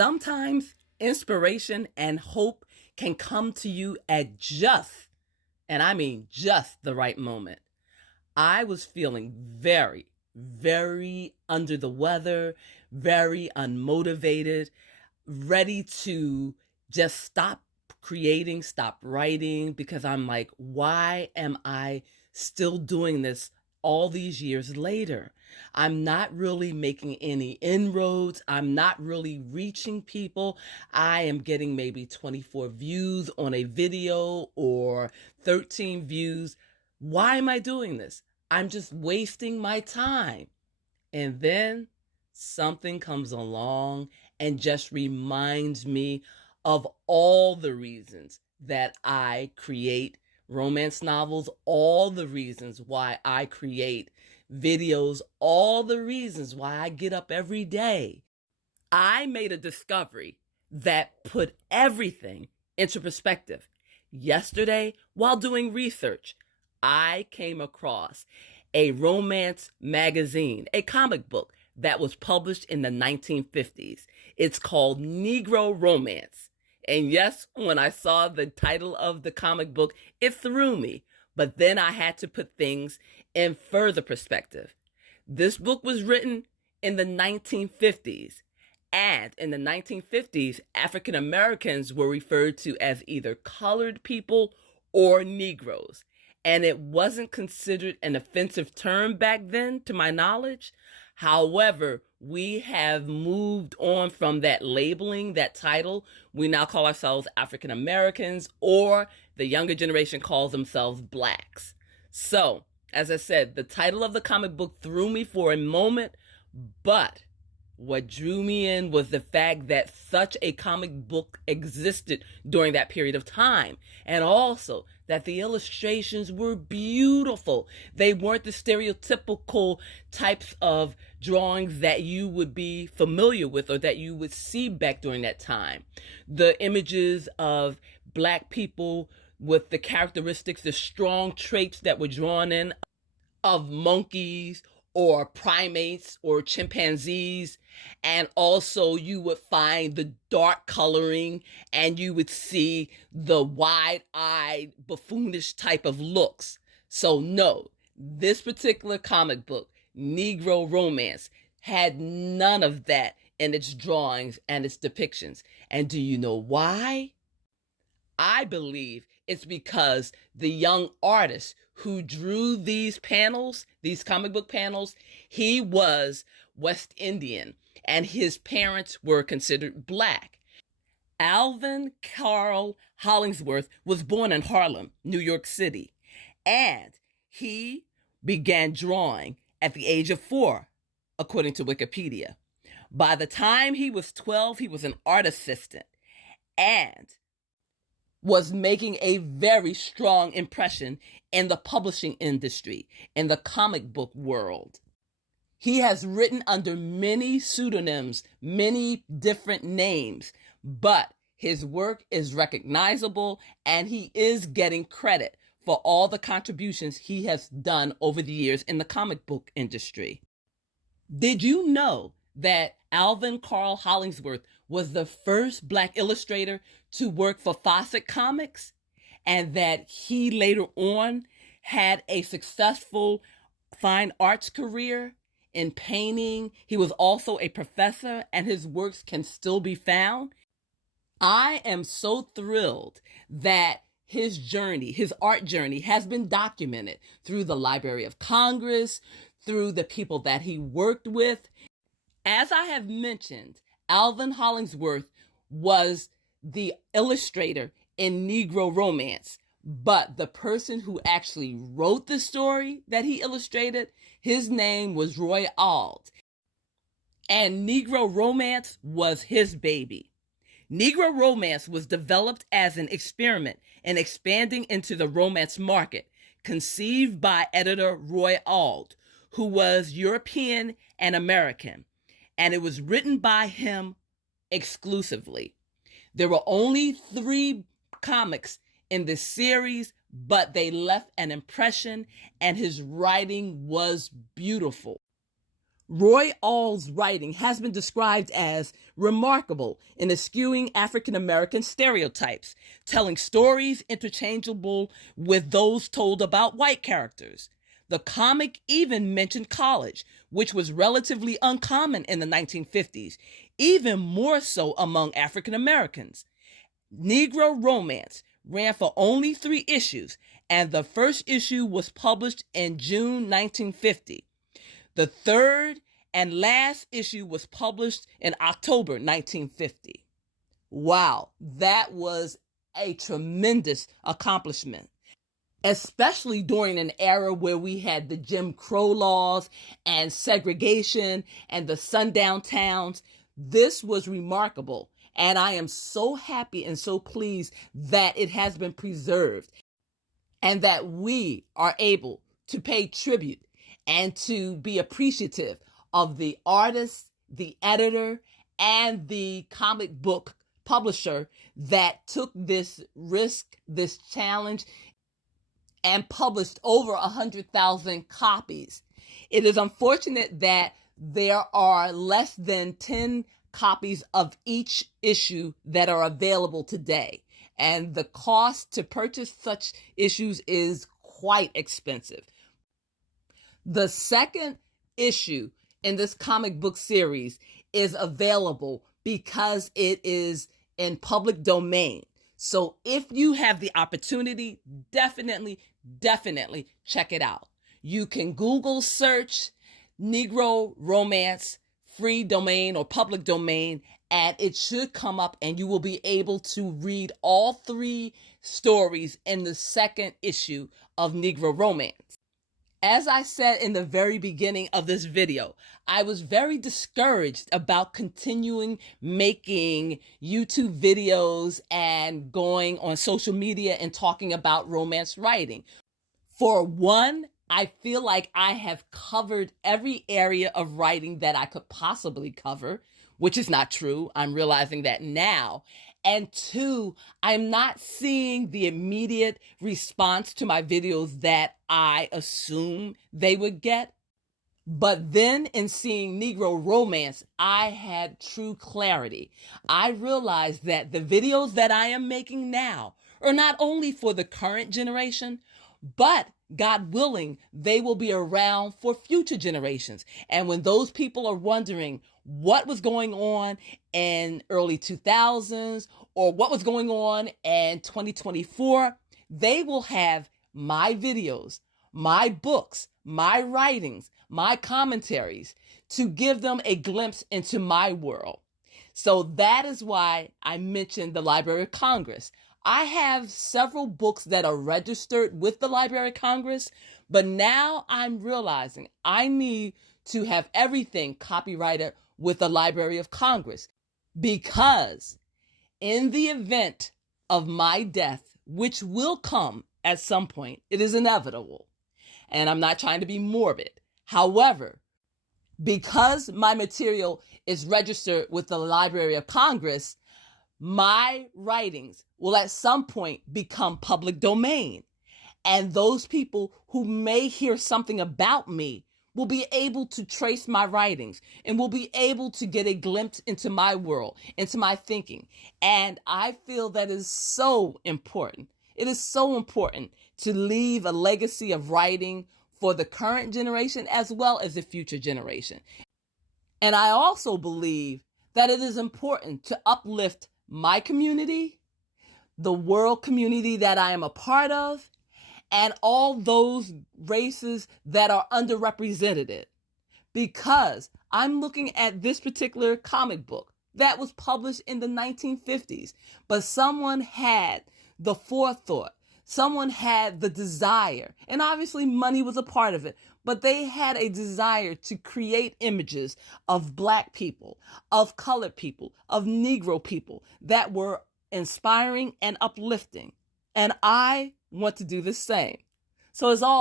Sometimes inspiration and hope can come to you at just, and I mean just the right moment. I was feeling very, very under the weather, very unmotivated, ready to just stop creating, stop writing, because I'm like, why am I still doing this all these years later? I'm not really making any inroads. I'm not really reaching people. I am getting maybe 24 views on a video or 13 views. Why am I doing this? I'm just wasting my time. And then something comes along and just reminds me of all the reasons that I create romance novels, all the reasons why I create videos, all the reasons why I get up every day. I made a discovery that put everything into perspective. Yesterday, while doing research, I came across a romance magazine, a comic book that was published in the 1950s. It's called Negro Romance. And yes, when I saw the title of the comic book, it threw me. But then I had to put things in further perspective. This book was written in the 1950s. And in the 1950s, African Americans were referred to as either colored people or Negroes. And it wasn't considered an offensive term back then, to my knowledge. However, we have moved on from that labeling, that title. We now call ourselves African Americans, or the younger generation calls themselves blacks. So, as I said, the title of the comic book threw me for a moment, but what drew me in was the fact that such a comic book existed during that period of time. And also that the illustrations were beautiful. They weren't the stereotypical types of drawings that you would be familiar with or that you would see back during that time. The images of Black people with the characteristics, the strong traits that were drawn in of monkeys or primates or chimpanzees. And also you would find the dark coloring and you would see the wide-eyed buffoonish type of looks. So no, this particular comic book, Negro Romance, had none of that in its drawings and its depictions. And do you know why? I believe it's because the young artist who drew these panels, these comic book panels, he was West Indian and his parents were considered Black. Alvin Carl Hollingsworth was born in Harlem, New York City, and he began drawing at the age of 4, according to Wikipedia. By the time he was 12, he was an art assistant and was making a very strong impression in the publishing industry, in the comic book world. He has written under many pseudonyms, many different names, but his work is recognizable and he is getting credit for all the contributions he has done over the years in the comic book industry. Did you know that Alvin Carl Hollingsworth was the first Black illustrator to work for Fawcett Comics, and that he later on had a successful fine arts career in painting? He was also a professor and his works can still be found. I am so thrilled that his journey, his art journey, has been documented through the Library of Congress, through the people that he worked with. As I have mentioned, Alvin Hollingsworth was the illustrator in Negro Romance, but the person who actually wrote the story that he illustrated, his name was Roy Auld, and Negro Romance was his baby. Negro Romance was developed as an experiment in expanding into the romance market, conceived by editor Roy Auld, who was European and American, and it was written by him exclusively. There were only 3 comics in this series, but they left an impression and his writing was beautiful. Roy All's writing has been described as remarkable in eschewing African American stereotypes, telling stories interchangeable with those told about white characters. The comic even mentioned college, which was relatively uncommon in the 1950s, even more so among African Americans. Negro Romance ran for only 3 issues, and the first issue was published in June 1950. The third and last issue was published in October 1950. Wow, that was a tremendous accomplishment, especially during an era where we had the Jim Crow laws and segregation and the sundown towns. This was remarkable, and I am so happy and so pleased that it has been preserved and that we are able to pay tribute and to be appreciative of the artist, the editor, and the comic book publisher that took this risk, this challenge, and published over 100,000 copies. It is unfortunate that there are less than 10 copies of each issue that are available today, and the cost to purchase such issues is quite expensive. The second issue in this comic book series is available because it is in public domain. So if you have the opportunity, definitely check it out. You can Google search Negro Romance free domain or public domain, and it should come up, and you will be able to read all 3 stories in the second issue of Negro Romance. As I said in the very beginning of this video, I was very discouraged about continuing making YouTube videos and going on social media and talking about romance writing. For one, I feel like I have covered every area of writing that I could possibly cover, which is not true. I'm realizing that now. And 2, I'm not seeing the immediate response to my videos that I assume they would get. But then in seeing Negro Romance, I had true clarity. I realized that the videos that I am making now are not only for the current generation, but God willing, they will be around for future generations. And when those people are wondering what was going on in early 2000s or what was going on in 2024, they will have my videos, my books, my writings, my commentaries to give them a glimpse into my world. So that is why I mentioned the Library of Congress. I have several books that are registered with the Library of Congress, but now I'm realizing I need to have everything copyrighted with the Library of Congress, because in the event of my death, which will come at some point, it is inevitable, and I'm not trying to be morbid. However, because my material is registered with the Library of Congress, my writings will at some point become public domain. And those people who may hear something about me will be able to trace my writings and will be able to get a glimpse into my world, into my thinking. And I feel that is so important. It is so important to leave a legacy of writing for the current generation as well as the future generation. And I also believe that it is important to uplift my community, the world community that I am a part of, and all those races that are underrepresented. Because I'm looking at this particular comic book that was published in the 1950s, but someone had the forethought, someone had the desire, and obviously money was a part of it, but they had a desire to create images of Black people, of colored people, of Negro people that were inspiring and uplifting. And I want to do the same. So as always,